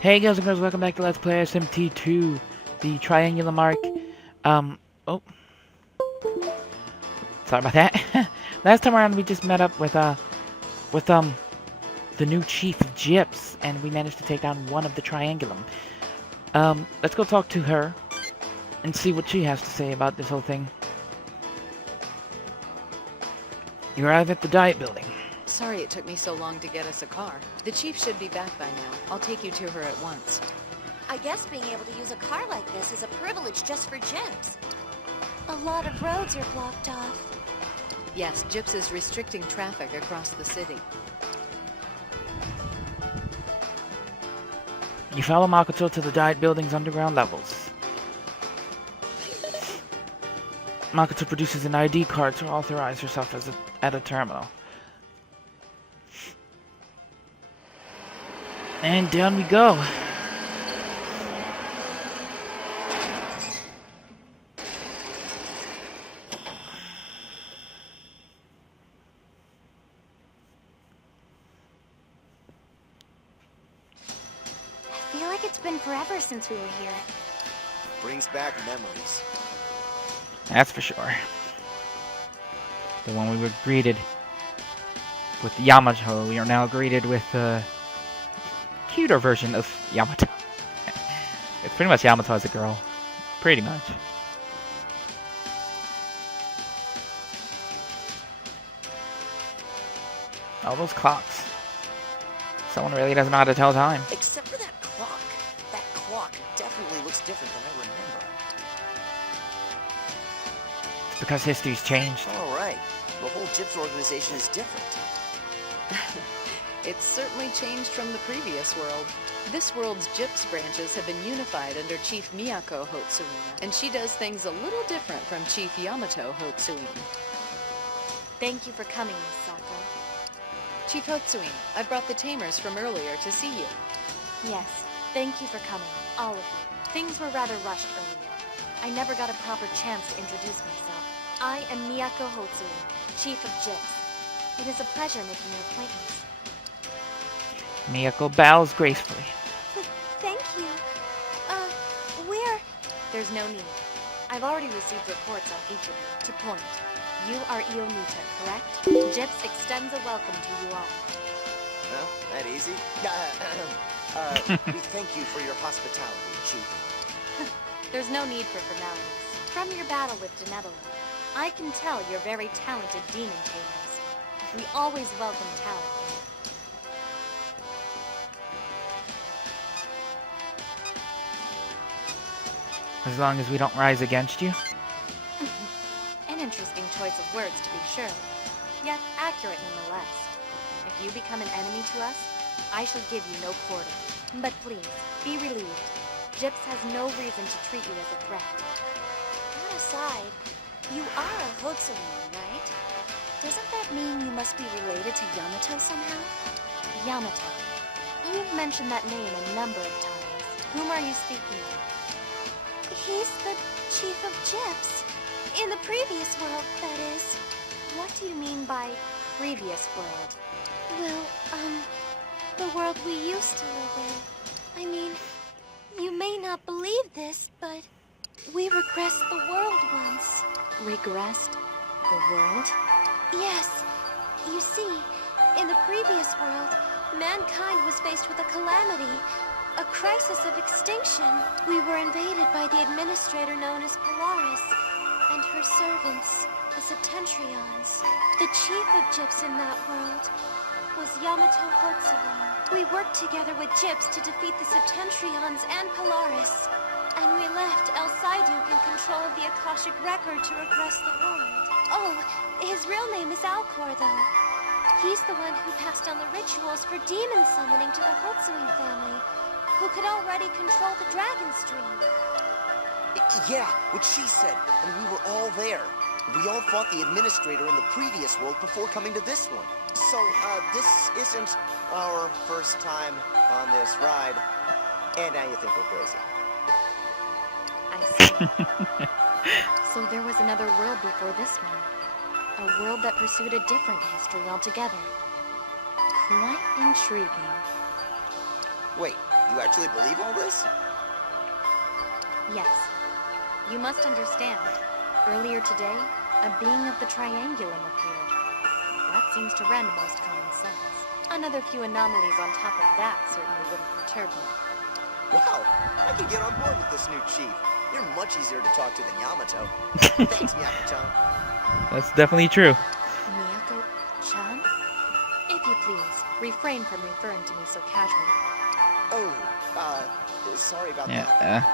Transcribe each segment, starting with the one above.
Hey guys and girls, welcome back to Let's Play SMT 2, the Triangulum arc. Oh, sorry about that. Last time around we just met up with the new chief of Gyps, and we managed to take down one of the Triangulum. Let's go talk to her and see what she has to say about this whole thing. You arrive at the diet building. Sorry it took me so long to get us a car. The chief should be back by now. I'll take you to her at once. I guess being able to use a car like this is a privilege just for gyps. A lot of roads are blocked off. Yes, Gyps is restricting traffic across the city. You follow Makoto to the diet building's underground levels. Makoto produces an ID card to authorize herself at a terminal. And down we go. I feel like it's been forever since we were here. Brings back memories. That's for sure. The one we were greeted with Yamato, we are now greeted with a cuter version of Yamato. It's pretty much Yamato as a girl. Pretty much. All those clocks. Someone really doesn't know how to tell time. Except for that clock. That clock definitely looks different than I remember. It's because history's changed. All right. The whole Gyps organization is different. It's certainly changed from the previous world. This world's Gyps branches have been unified under Chief Miyako Hotsuin, and she does things a little different from Chief Yamato Hotsuin. Thank you for coming, Miss Sako. Chief Hotsuin, I brought the tamers from earlier to see you. Yes, thank you for coming, all of you. Things were rather rushed earlier. I never got a proper chance to introduce myself. I am Miyako Hotsuin, Chief of Gyps. It is a pleasure making your acquaintance. Miyako bows gracefully. Thank you. There's no need. I've already received reports on each of you. To point, you are Ionita, correct? Gyps extends a welcome to you all. Well, that easy. We thank you for your hospitality, Chief. There's no need for formalities. From your battle with Denebula, I can tell you're very talented demon tamers. We always welcome talent here. As long as we don't rise against you. An interesting choice of words, to be sure, yet accurate nonetheless. If you become an enemy to us, I shall give you no quarter. But please, be relieved. Gyps has no reason to treat you as a threat. That aside, you are a Hotsuin, right? Doesn't that mean you must be related to Yamato somehow? Yamato. You've mentioned that name a number of times. Whom are you speaking of? He's the Chief of Gyps. In the previous world, that is. What do you mean by previous world? Well, the world we used to live in. I mean, you may not believe this, but we regressed the world once. Regressed the world? Yes. You see, in the previous world, mankind was faced with a calamity. A crisis of extinction. We were invaded by the administrator known as Polaris, and her servants, the Septentrions. The chief of Gyps in that world was Yamato Hotsuin. We worked together with Gyps to defeat the Septentrions and Polaris, and we left El Saiduk in control of the Akashic Record to regress the world. Oh, his real name is Alcor, though. He's the one who passed on the rituals for demon summoning to the Hotsuin family, who could already control the Dragon Stream. Yeah, what she said, and we were all there. We all fought the administrator in the previous world before coming to this one. So, this isn't our first time on this ride, and now you think we're crazy. I see. So there was another world before this one. A world that pursued a different history altogether. Quite intriguing. Wait, you actually believe all this? Yes. You must understand. Earlier today, a being of the Triangulum appeared. That seems to rend most common sense. Another few anomalies on top of that certainly would have perturbed me. Wow, I can get on board with this new chief. You're much easier to talk to than Yamato. Thanks, Miyako-chan. That's definitely true. Miyako-chan? If you please, refrain from referring to me so casually. Oh, sorry about Yeah. that.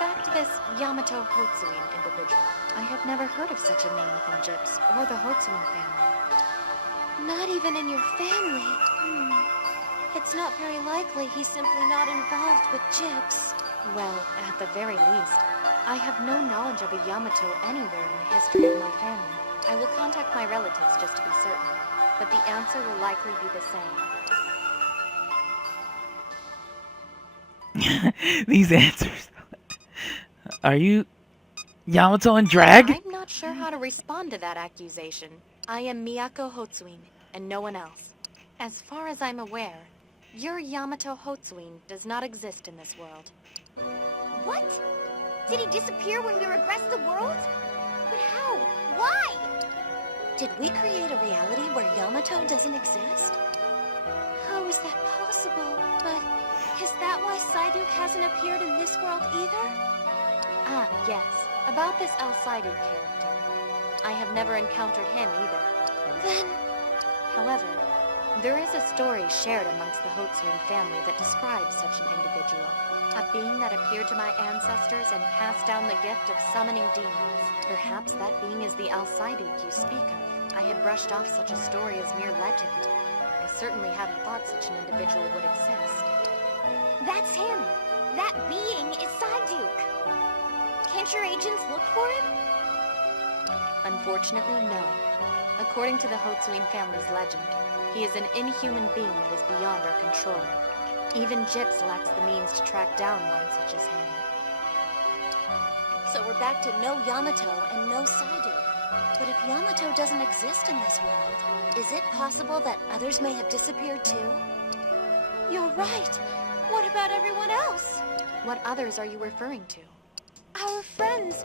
Back to this Yamato Hotsuin individual. I have never heard of such a name within Gyps or the Hotsuin family. Not even in your family? It's not very likely he's simply not involved with Gyps. Well, at the very least, I have no knowledge of a Yamato anywhere in the history of my family. I will contact my relatives just to be certain, but the answer will likely be the same. These answers. Are you Yamato and Drag? I'm not sure how to respond to that accusation. I am Miyako Hotsuin, and no one else. As far as I'm aware, your Yamato Hotsuin does not exist in this world. What? Did he disappear when we regressed the world? But how? Why? Did we create a reality where Yamato doesn't exist? How is that possible? But is that why Psyduke hasn't appeared in this world either? Ah, yes. About this Psyduke character. I have never encountered him either. Then... However, there is a story shared amongst the Hotsuin family that describes such an individual. A being that appeared to my ancestors and passed down the gift of summoning demons. Perhaps that being is the Psyduke you speak of. I had brushed off such a story as mere legend. I certainly hadn't thought such an individual would exist. that's him! That being is Psyduke! Can't your agents look for him? Unfortunately, no. According to the Hotsuin family's legend, he is an inhuman being that is beyond our control. Even Gyps lacks the means to track down one such as him. So we're back to no Yamato and no Psyduke. But if Yamato doesn't exist in this world, is it possible that others may have disappeared too? You're right! What about everyone else? What others are you referring to? Our friends,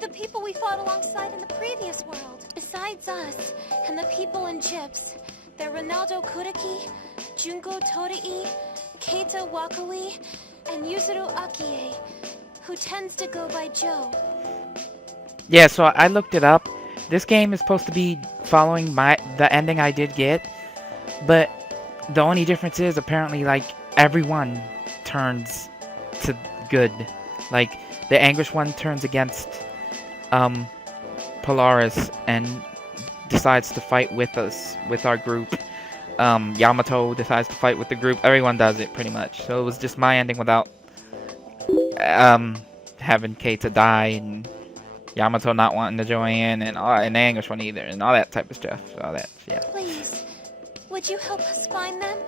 the people we fought alongside in the previous world. Besides us, and the people in Gyps, they're Ronaldo Kuraki, Junko Torii, Keita Wakui, and Yuzuru Akie, who tends to go by Joe. Yeah, so I looked it up. This game is supposed to be following the ending I did get, but the only difference is apparently like everyone turns to good. Like the Anguish one turns against Polaris and decides to fight with us, with our group. Yamato decides to fight with the group. Everyone does it pretty much. So it was just my ending without having Keita die and Yamato not wanting to join and the Anguish one either and all that type of stuff. All that, yeah. Please, would you help us find them?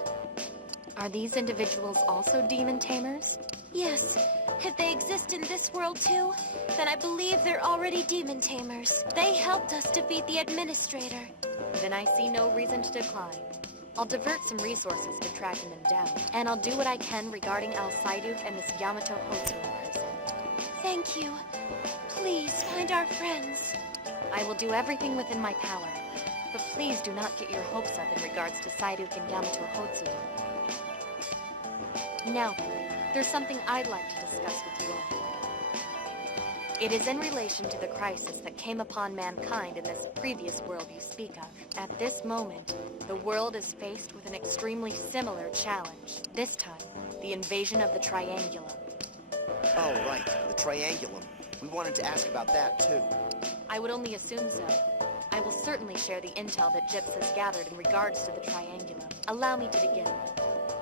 Are these individuals also demon tamers? Yes. If they exist in this world too, then I believe they're already demon tamers. They helped us defeat the administrator. Then I see no reason to decline. I'll divert some resources to tracking them down, and I'll do what I can regarding Psyduke and this Yamato Hotsuin person. Thank you. Please find our friends. I will do everything within my power, but please do not get your hopes up in regards to Psyduke and Yamato Hotsuin. Now then, there's something I'd like to discuss with you all. It is in relation to the crisis that came upon mankind in this previous world you speak of. At this moment, the world is faced with an extremely similar challenge. This time, the invasion of the Triangulum. Oh, right, the Triangulum. We wanted to ask about that, too. I would only assume so. I will certainly share the intel that Gyps has gathered in regards to the Triangulum. Allow me to begin.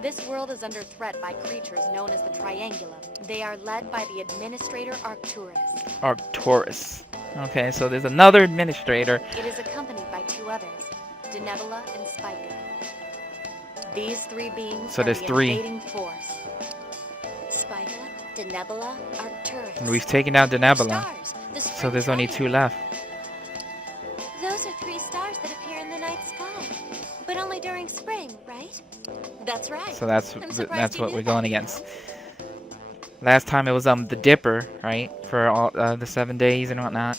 This world is under threat by creatures known as the Triangulum. They are led by the Administrator Arcturus. Arcturus. Okay, so there's another administrator. It is accompanied by two others, Denebula and Spica. These three beings So are there's the three. invading force. Spica, Denebula, Arcturus. And we've taken out Denebula. Stars, the So spring there's only two triangle. left. Those are three stars that appear in the night sky. But only during spring, right? That's That's right. So that's I'm surprised that's you what knew we're that, going you against. know? Last time it was the Dipper, right? For all the 7 days and whatnot.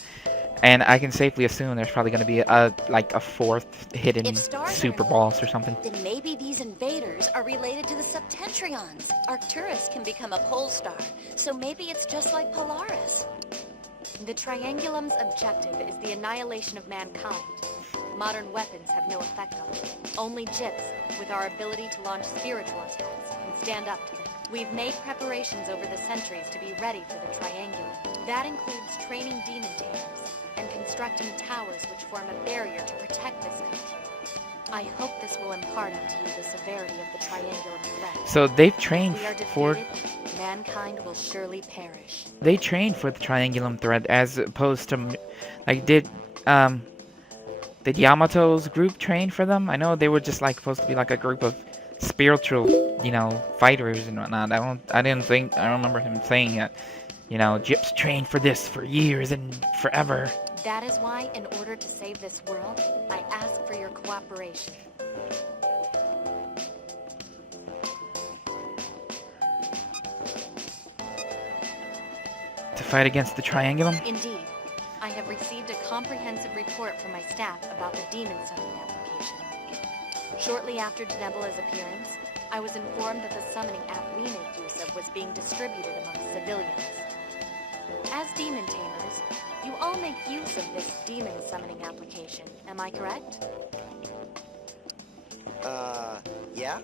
And I can safely assume there's probably going to be like a fourth hidden If stars super are boss or involved, something. then maybe these invaders are related to the Septentrions. Arcturus can become a pole star, so maybe it's just like Polaris. The Triangulum's objective is the annihilation of mankind. Modern weapons have no effect on it. Only Gyps, with our ability to launch spiritual attacks, can stand up to them. We've made preparations over the centuries to be ready for the Triangulum. That includes training demon tamers and constructing towers which form a barrier to protect this country. I hope this will impart unto you the severity of the Triangulum threat. So they've trained If we are for defeated, mankind will surely perish. the Triangulum thread as opposed to like did Yamato's group train for them? I know they were just like supposed to be like a group of spiritual, you know, fighters and whatnot. I don't remember him saying that, you know, Gyps trained for this for years and forever. That is why, in order to save this world, I ask for your cooperation. To fight against the Triangulum? Indeed, I have received a comprehensive report from my staff about the demon summoning application. Shortly after Denebula's appearance, I was informed that the summoning app we make use of was being distributed among civilians. As demon tamers, you all make use of this demon summoning application, am I correct? Yeah?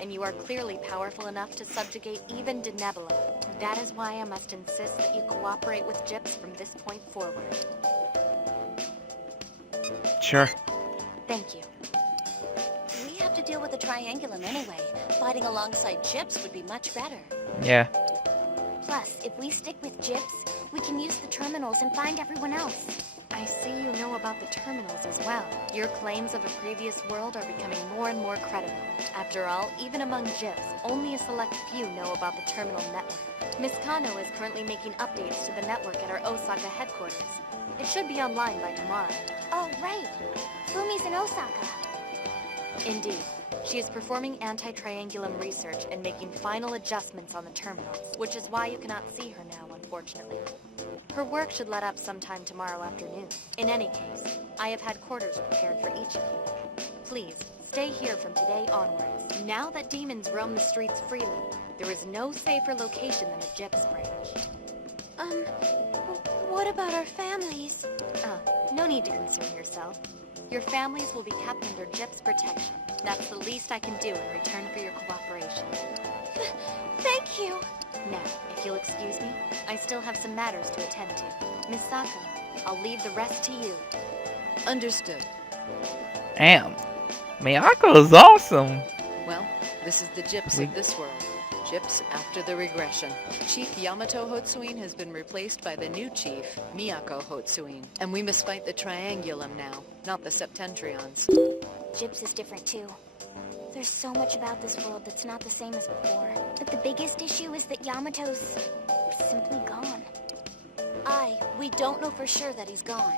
And you are clearly powerful enough to subjugate even Denebula. That is why I must insist that you cooperate with Gyps from this point forward. Sure. Thank you. We have to deal with the Triangulum anyway. Fighting alongside Gyps would be much better. Yeah. Plus, if we stick with Gyps, we can use the terminals and find everyone else. I see you know about the terminals as well. Your claims of a previous world are becoming more and more credible. After all, even among Gyps, only a select few know about the terminal network. Miss Kano is currently making updates to the network at our Osaka headquarters. It should be online by tomorrow. Oh, right. Fumi's in Osaka. Indeed. She is performing anti-triangulum research and making final adjustments on the terminals, which is why you cannot see her now, unfortunately. Her work should let up sometime tomorrow afternoon. In any case, I have had quarters prepared for each of you. Please, stay here from today onwards. Now that demons roam the streets freely, there is no safer location than a Gyps branch. What about our families? No need to concern yourself. Your families will be kept under Gyps protection. That's the least I can do in return for your cooperation. Thank you. Now, if you'll excuse me, I still have some matters to attend to. Miss Sako, I'll leave the rest to you. Understood. Damn. Miyako is awesome. Well, this is the Gyps of this world. Gyps after the regression. Chief Yamato Hotsuin has been replaced by the new chief, Miyako Hotsuin. And we must fight the Triangulum now, not the Septentrions. Gyps is different too. There's so much about this world that's not the same as before. But the biggest issue is that Yamato's simply gone. We don't know for sure that he's gone.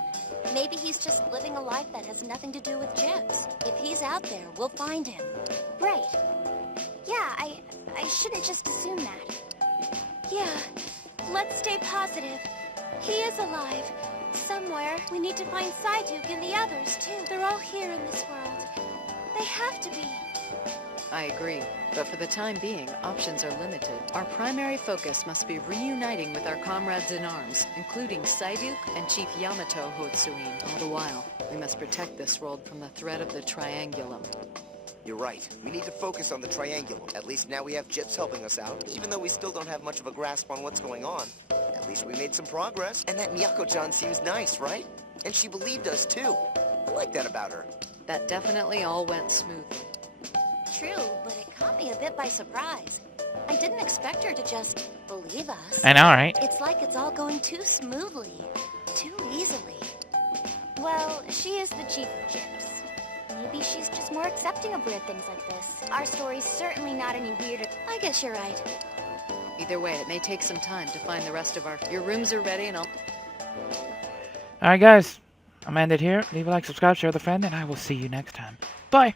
Maybe he's just living a life that has nothing to do with Gyps. If he's out there, we'll find him. Right. Yeah, I shouldn't just assume that. Yeah, let's stay positive. He is alive. Somewhere. We need to find Saiduk and the others, too. They're all here in this world. They have to be. I agree, but for the time being, options are limited. Our primary focus must be reuniting with our comrades in arms, including Saiduk and Chief Yamato Hotsuin. All the while, we must protect this world from the threat of the Triangulum. You're right. We need to focus on the Triangulum. At least now we have Gyps helping us out. Even though we still don't have much of a grasp on what's going on, at least we made some progress. And that Miyako-chan seems nice, right? And she believed us, too. I like that about her. That definitely all went smoothly. True, but it caught me a bit by surprise. I didn't expect her to just believe us. I know, right? It's like it's all going too smoothly, too easily. Well, she is the chief of Gyps. Maybe she's just more accepting of weird things like this. Our story's certainly not any weirder. I guess you're right. Either way, it may take some time to find the rest of our... Your rooms are ready and I'll... Alright guys, I'm ended here. Leave a like, subscribe, share with a friend, and I will see you next time. Bye!